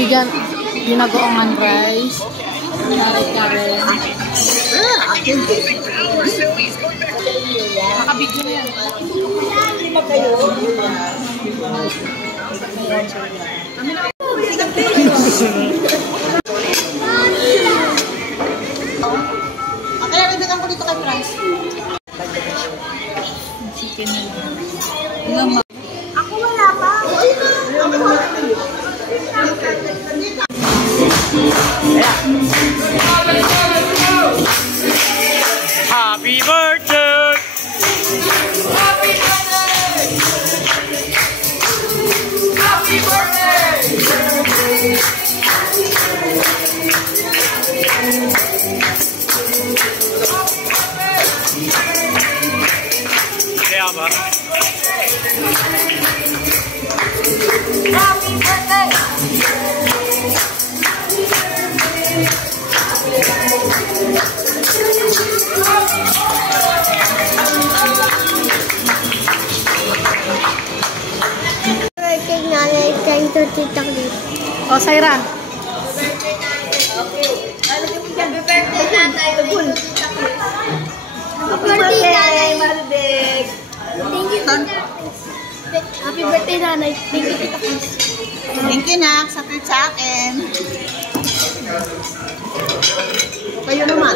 Bigyan, ginagoongan rice. Kare-kare. Makabigyan na yan. Lima kayo. Kaya nagdagan ko dito kay Franz. Chicken na lang. Ako wala pa. Happy birthday! Happy birthday! Happy birthday! Kaya ba? Happy birthday! Birthday nanay, thank you Tita Clip. O, Saira. Happy birthday nanay, Tita Clip. Happy birthday nanay, Maribek. Thank you Tita Clip. Happy birthday nanay, thank you Tita Clip. Thank you, Nak, sa treat sa akin. Kayo naman.